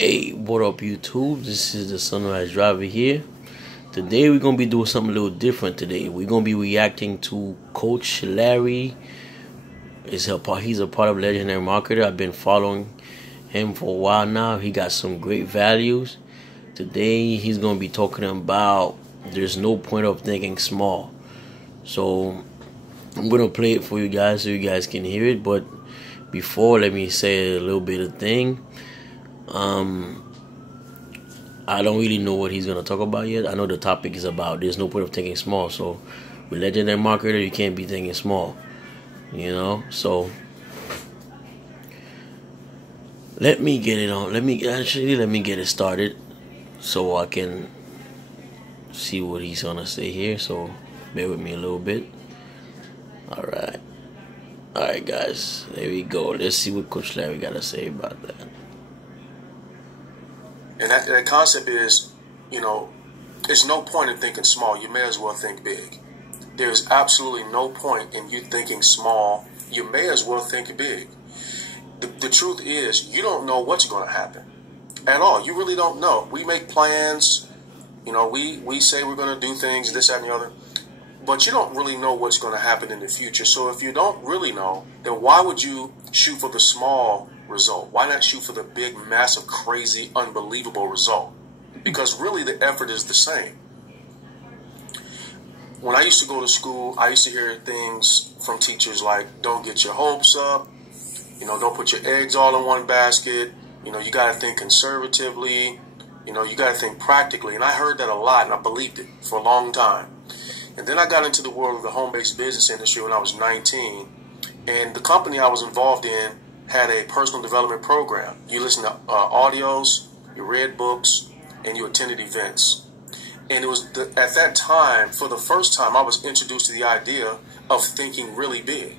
Hey, what up YouTube? This is the Sunrise Driver here. Today we're gonna be doing something a little different today. We're gonna be reacting to Coach Larry. He's a part of Legendary Marketer. I've been following him for a while now. He got some great values. Today he's gonna be talking about there's no point of thinking small. So I'm gonna play it for you guys so you guys can hear it. But before, let me say a little bit of thing. I don't really know what he's gonna talk about yet. I know the topic is about there's no point of thinking small. So with Legendary Marketer, you can't be thinking small. So let me get it on. Let me get it started so I can see what he's gonna say here. So bear with me a little bit. Alright guys, there we go. Let's see what Coach Larry got to say about that. And that concept is, there's no point in thinking small. You may as well think big. There's absolutely no point in you thinking small. You may as well think big. The truth is, you don't know what's going to happen at all. You really don't know. We make plans. We say we're going to do things, this, that, and the other. But you don't really know what's going to happen in the future. So if you don't really know, then why would you shoot for the small result? Why not shoot for the big, massive, crazy, unbelievable result? Because really the effort is the same. When I used to go to school, I used to hear things from teachers like, don't get your hopes up, don't put your eggs all in one basket, you got to think conservatively, you got to think practically. And I heard that a lot, and I believed it for a long time. And then I got into the world of the home-based business industry when I was 19, and the company I was involved in had a personal development program. You listen to audios, you read books, and you attended events. And it was at that time, for the first time, I was introduced to the idea of thinking really big.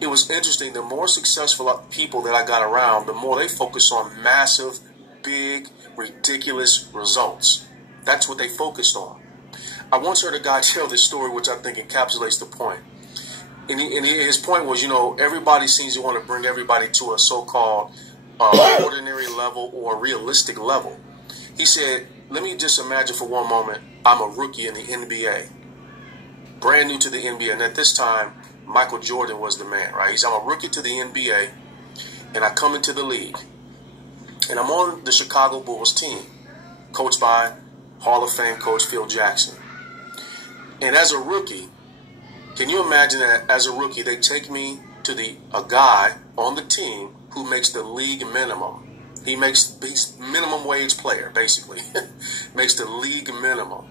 It was interesting. The more successful people that I got around, the more they focused on massive, big, ridiculous results. That's what they focused on. I once heard a guy tell this story, which I think encapsulates the point. And his point was, everybody seems to want to bring everybody to a so-called ordinary level or realistic level. He said, let me just imagine for one moment, I'm a rookie in the NBA, brand new to the NBA. And at this time, Michael Jordan was the man, right? He said, I'm a rookie to the NBA, and I come into the league. And I'm on the Chicago Bulls team, coached by Hall of Fame coach Phil Jackson. And as a rookie, can you imagine that as a rookie, they take me to a guy on the team who makes the league minimum. He's minimum wage player, basically. Makes the league minimum.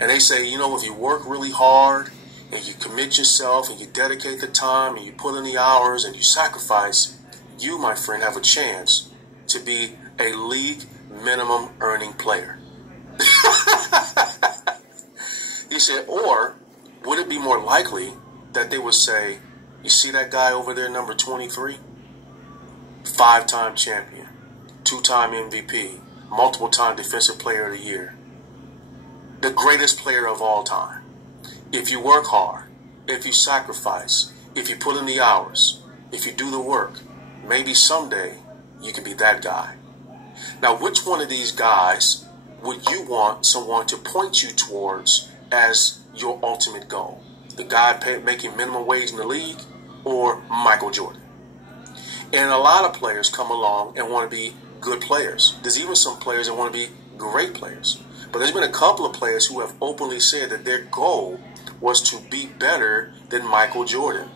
And they say, if you work really hard and you commit yourself and you dedicate the time and you put in the hours and you sacrifice, you, my friend, have a chance to be a league minimum earning player. He said, or would it be more likely that they would say, you see that guy over there, number 23? 5-time champion, 2-time MVP, multiple-time defensive player of the year, the greatest player of all time. If you work hard, if you sacrifice, if you put in the hours, if you do the work, maybe someday you can be that guy. Now, which one of these guys would you want someone to point you towards as your ultimate goal? The guy making minimum wage in the league or Michael Jordan? And a lot of players come along and want to be good players. There's even some players that want to be great players. But there's been a couple of players who have openly said that their goal was to be better than Michael Jordan.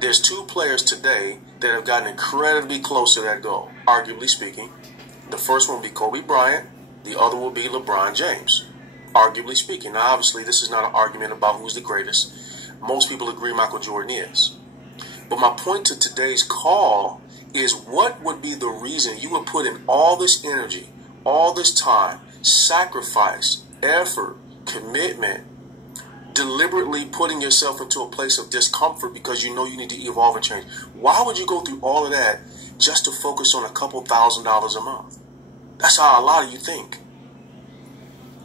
There's 2 players today that have gotten incredibly close to that goal, arguably speaking. The first one will be Kobe Bryant. The other will be LeBron James, arguably speaking. Now, obviously, this is not an argument about who's the greatest. Most people agree Michael Jordan is. But my point to today's call is, what would be the reason you would put in all this energy, all this time, sacrifice, effort, commitment, deliberately putting yourself into a place of discomfort because you know you need to evolve and change? Why would you go through all of that just to focus on a couple $1,000s a month? That's how a lot of you think.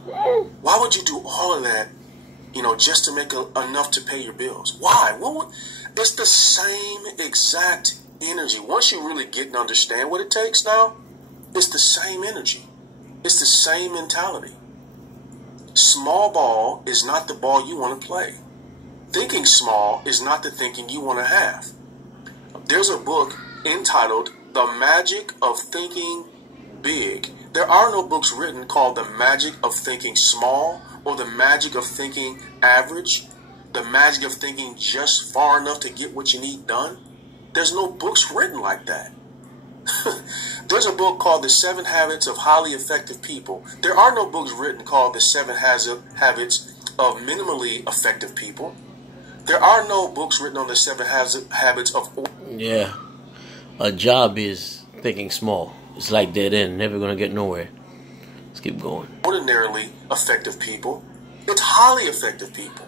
Why would you do all of that, just to make enough to pay your bills? Why? It's the same exact energy. Once you really get and understand what it takes now, It's the same energy. It's the same mentality. Small ball is not the ball you want to play. Thinking small is not the thinking you want to have. There's a book entitled The Magic of Thinking Big. There are no books written called The Magic of Thinking Small or The Magic of Thinking Average, The Magic of Thinking Just Far Enough to Get What You Need Done. There's no books written like that. There's a book called The 7 Habits of Highly Effective People. There are no books written called The 7 Habits of Minimally Effective People. There are no books written on the 7 habits of... Yeah. A job is thinking small. It's like dead end. Never going to get nowhere. Let's keep going. Ordinarily effective people. It's highly effective people.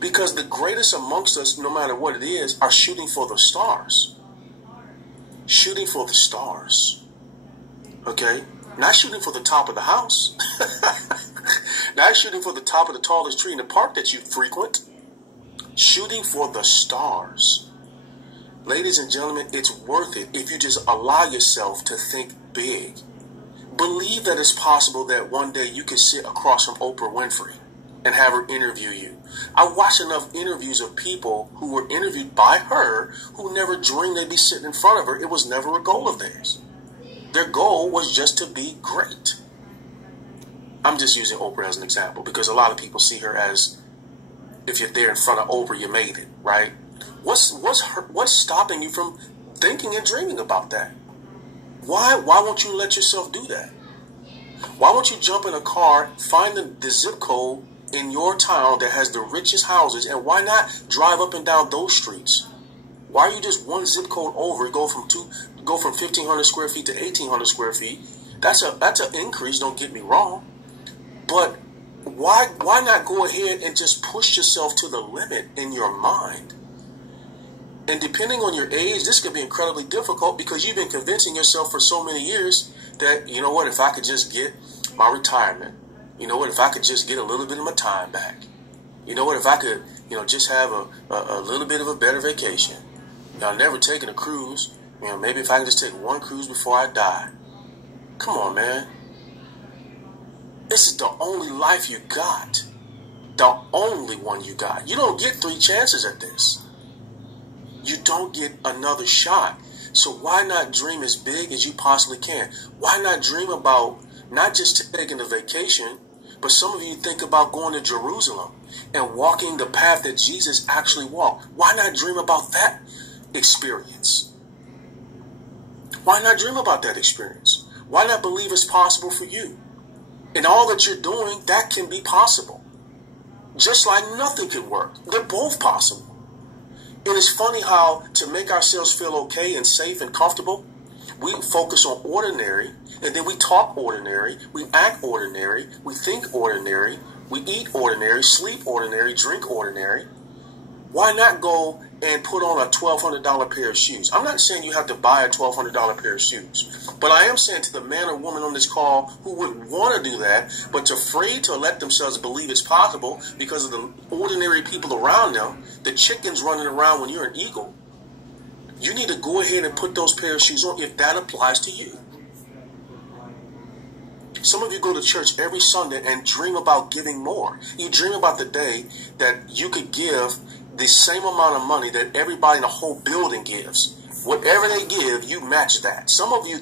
Because the greatest amongst us, no matter what it is, are shooting for the stars. Shooting for the stars. Okay? Not shooting for the top of the house. Not shooting for the top of the tallest tree in the park that you frequent. Shooting for the stars. Ladies and gentlemen, it's worth it if you just allow yourself to think big. Believe that it's possible that one day you can sit across from Oprah Winfrey and have her interview you. I watched enough interviews of people who were interviewed by her who never dreamed they'd be sitting in front of her. It was never a goal of theirs. Their goal was just to be great. I'm just using Oprah as an example because a lot of people see her as, if you're there in front of Oprah, you made it, right? What's stopping you from thinking and dreaming about that? Why won't you let yourself do that? Why won't you jump in a car, find the zip code in your town that has the richest houses, and why not drive up and down those streets? Why are you just one zip code over? Go from 1,500 square feet to 1,800 square feet. That's an increase. Don't get me wrong, but why not go ahead and just push yourself to the limit in your mind? And depending on your age, this could be incredibly difficult because you've been convincing yourself for so many years that, you know what, if I could just get my retirement, you know what, if I could just get a little bit of my time back, you know what, if I could, just have a little bit of a better vacation. I've never taken a cruise. Maybe if I can just take one cruise before I die. Come on, man. This is the only life you got. The only one you got. You don't get 3 chances at this. You don't get another shot. So why not dream as big as you possibly can? Why not dream about not just taking a vacation, but some of you think about going to Jerusalem and walking the path that Jesus actually walked. Why not dream about that experience? Why not dream about that experience? Why not believe it's possible for you? And all that you're doing, that can be possible. Just like nothing can work. They're both possible. And it's funny how to make ourselves feel okay and safe and comfortable, we focus on ordinary, and then we talk ordinary, we act ordinary, we think ordinary, we eat ordinary, sleep ordinary, drink ordinary. Why not go and put on a $1,200 pair of shoes? I'm not saying you have to buy a $1,200 pair of shoes, but I am saying to the man or woman on this call who would want to do that, but afraid to let themselves believe it's possible because of the ordinary people around them, the chickens running around when you're an eagle, you need to go ahead and put those pair of shoes on if that applies to you. Some of you go to church every Sunday and dream about giving more. You dream about the day that you could give the same amount of money that everybody in the whole building gives. Whatever they give, you match that. Some of you,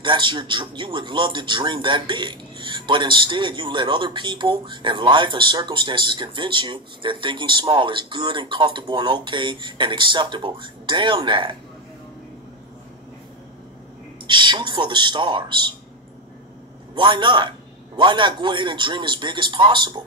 you would love to dream that big. But instead, you let other people and life and circumstances convince you that thinking small is good and comfortable and okay and acceptable. Damn that. Shoot for the stars. Why not? Why not go ahead and dream as big as possible?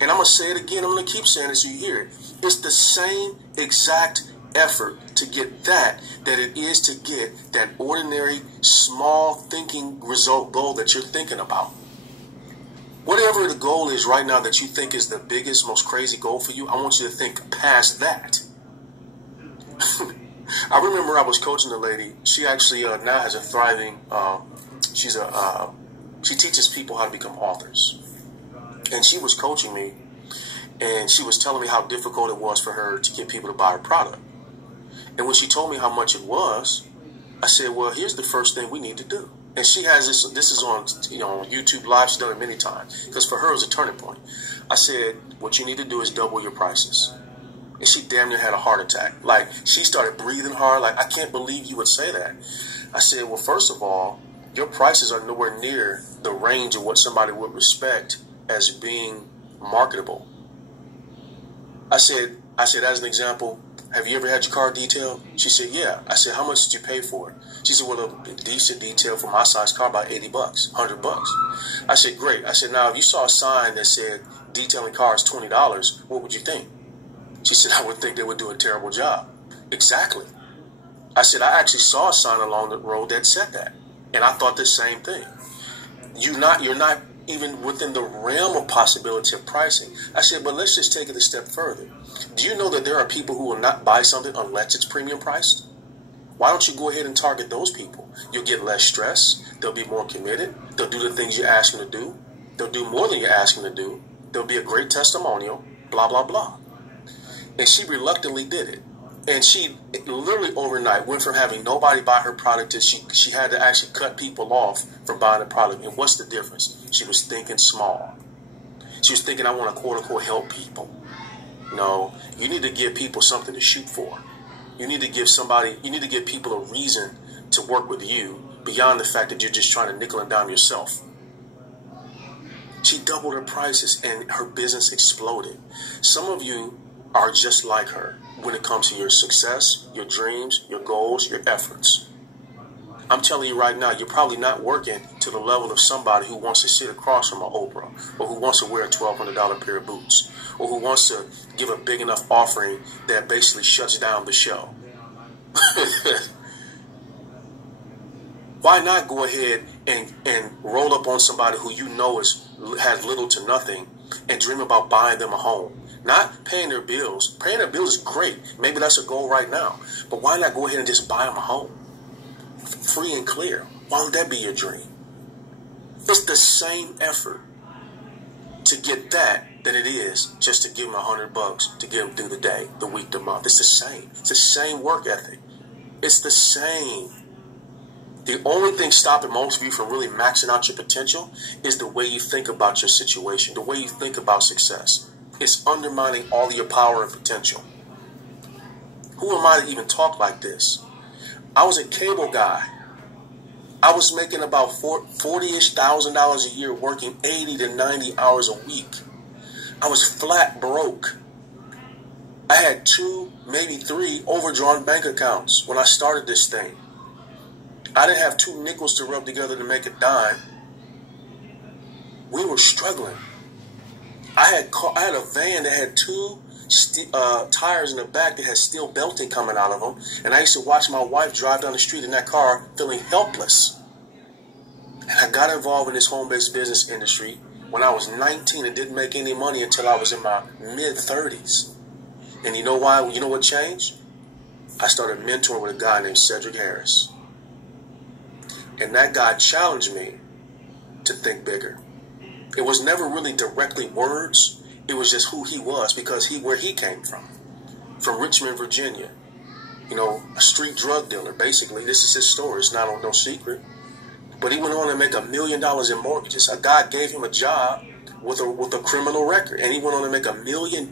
And I'm going to say it again. I'm going to keep saying it so you hear it. It's the same exact effort to get that it is to get that ordinary, small thinking result goal that you're thinking about. Whatever the goal is right now that you think is the biggest, most crazy goal for you, I want you to think past that. I remember I was coaching a lady. She actually now has a thriving, she teaches people how to become authors. And she was coaching me, and she was telling me how difficult it was for her to get people to buy her product. And when she told me how much it was, I said, well, here's the first thing we need to do. And she has this is on, on YouTube Live. She's done it many times because for her it was a turning point. I said, what you need to do is double your prices. And she damn near had a heart attack. Like, she started breathing hard. Like, I can't believe you would say that. I said, well, first of all, your prices are nowhere near the range of what somebody would respect as being marketable. I said, as an example, have you ever had your car detailed? She said, yeah. I said, how much did you pay for it? She said, well, a decent detail for my size car, about $80, $100. I said, great. I said, now, if you saw a sign that said detailing cars $20, what would you think? She said, I would think they would do a terrible job. Exactly. I said, I actually saw a sign along the road that said that. And I thought the same thing. You're not even within the realm of possibility of pricing. I said, but let's just take it a step further. Do you know that there are people who will not buy something unless it's premium priced? Why don't you go ahead and target those people? You'll get less stress. They'll be more committed. They'll do the things you ask them to do. They'll do more than you ask them to do. There'll be a great testimonial, blah, blah, blah. And she reluctantly did it. And she literally overnight went from having nobody buy her product to she had to actually cut people off from buying the product. And what's the difference? She was thinking small. She was thinking, I want to quote unquote help people. No, you need to give people something to shoot for. You need to give people a reason to work with you beyond the fact that you're just trying to nickel and dime yourself. She doubled her prices and her business exploded. Some of you are just like her when it comes to your success, your dreams, your goals, your efforts. I'm telling you right now, you're probably not working to the level of somebody who wants to sit across from an Oprah, or who wants to wear a $1,200 pair of boots, or who wants to give a big enough offering that basically shuts down the show. Why not go ahead and roll up on somebody who you know has little to nothing and dream about buying them a home? Not paying their bills. Paying their bills is great. Maybe that's a goal right now. But why not go ahead and just buy them a home? Free and clear. Why would that be your dream? It's the same effort to get that than it is just to give them $100 to get them through the day, the week, the month. It's the same. It's the same work ethic. It's the same. The only thing stopping most of you from really maxing out your potential is the way you think about your situation, the way you think about success. It's undermining all of your power and potential. Who am I to even talk like this? I was a cable guy. I was making about $40,000-ish a year, working 80 to 90 hours a week. I was flat broke. I had 2, maybe 3 overdrawn bank accounts when I started this thing. I didn't have 2 nickels to rub together to make a dime. We were struggling. I had a van that had 2 tires in the back that had steel belting coming out of them, and I used to watch my wife drive down the street in that car feeling helpless. And I got involved in this home-based business industry when I was 19 and didn't make any money until I was in my mid-30s. And you know why? You know what changed? I started mentoring with a guy named Cedric Harris. And that guy challenged me to think bigger. It was never really directly words. It was just who he was, because where he came from Richmond, Virginia. You know, a street drug dealer, basically. This is his story. It's not no secret. But he went on to make $1 million in mortgages. A guy gave him a job with a criminal record, and he went on to make $1 million.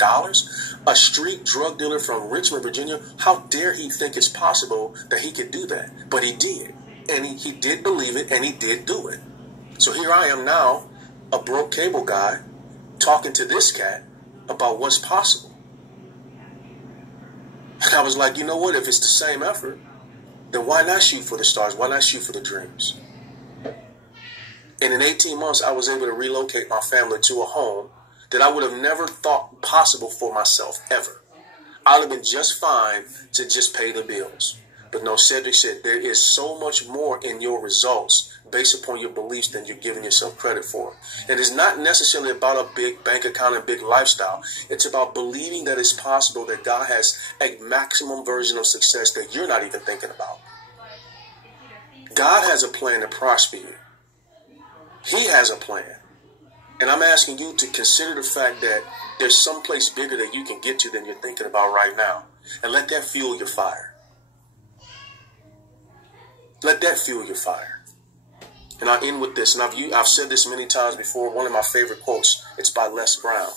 A street drug dealer from Richmond, Virginia. How dare he think it's possible that he could do that? But he did. And he did believe it, and he did do it. So here I am now, a broke cable guy, talking to this cat about what's possible. And I was like, you know what? If it's the same effort, then why not shoot for the stars? Why not shoot for the dreams? And in 18 months, I was able to relocate my family to a home that I would have never thought possible for myself, ever. I would have been just fine to just pay the bills. But no, Cedric said, there is so much more in your results based upon your beliefs than you're giving yourself credit for. And it's not necessarily about a big bank account and big lifestyle. It's about believing that it's possible that God has a maximum version of success that you're not even thinking about. God has a plan to prosper you. He has a plan. And I'm asking you to consider the fact that there's some place bigger that you can get to than you're thinking about right now. And let that fuel your fire. Let that fuel your fire. And I'll end with this, and I've said this many times before. One of my favorite quotes, it's by Les Brown.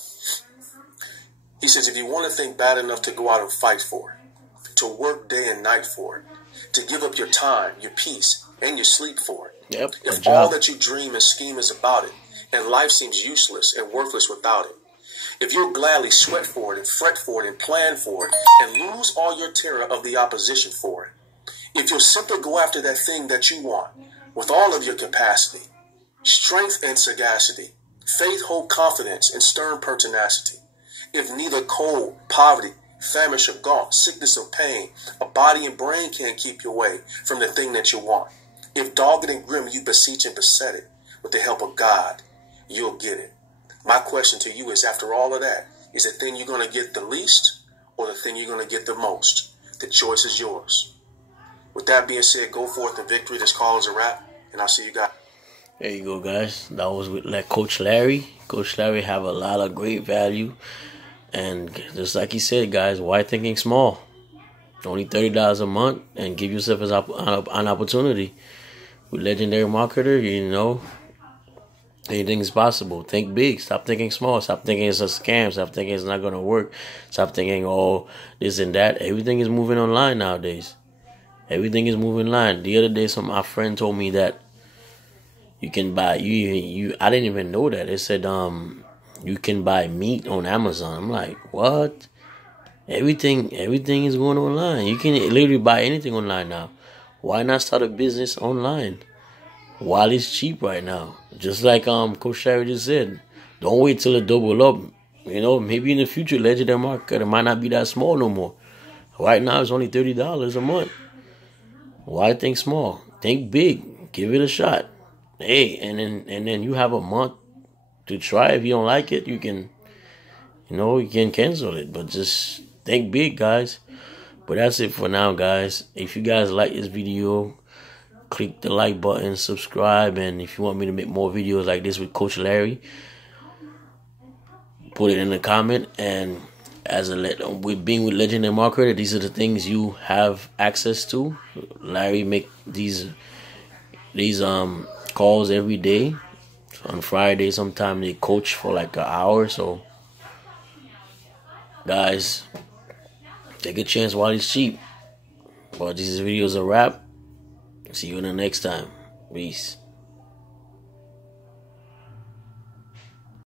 He says, if you want to think bad enough to go out and fight for it, to work day and night for it, to give up your time, your peace, and your sleep for it, if all that you dream and scheme is about it, and life seems useless and worthless without it, if you'll gladly sweat for it and fret for it and plan for it and lose all your terror of the opposition for it, if you'll simply go after that thing that you want with all of your capacity, strength and sagacity, faith, hope, confidence, and stern pertinacity, if neither cold, poverty, famish or gaunt, sickness or pain, a body and brain can't keep you away from the thing that you want, if dogged and grim you beseech and beset it, with the help of God, you'll get it. My question to you is, after all of that, is the thing you're going to get the least or the thing you're going to get the most? The choice is yours. With that being said, go forth in victory. This call is a wrap, and I'll see you guys. There you go, guys. That was with Coach Larry. Coach Larry have a lot of great value. And just like he said, guys, why thinking small? Only $30 a month, and give yourself an opportunity. With Legendary Marketer, you know, anything is possible. Think big. Stop thinking small. Stop thinking it's a scam. Stop thinking it's not going to work. Stop thinking, oh, this and that. Everything is moving online nowadays. Everything is moving online. The other day, my friend told me that you can buy, I didn't even know that. It said, you can buy meat on Amazon. I'm like, what? Everything is going online. You can literally buy anything online now. Why not start a business online while it's cheap right now? Just like Coach Larry just said, don't wait till it double up. You know, maybe in the future, Legendary Marketer might not be that small no more. Right now, it's only $30 a month. Why think small? Think big. Give it a shot. Hey, and then you have a month to try. If you don't like it, you can cancel it. But just think big, guys. But that's it for now, guys. If you guys like this video, click the like button, subscribe, and if you want me to make more videos like this with Coach Larry, put it in the comment. And with being with Legendary Marketer, these are the things you have access to. Larry make these calls every day. On Friday, sometimes they coach for like an hour. So, guys, take a chance while it's cheap. But this video is a wrap. See you in the next time. Peace.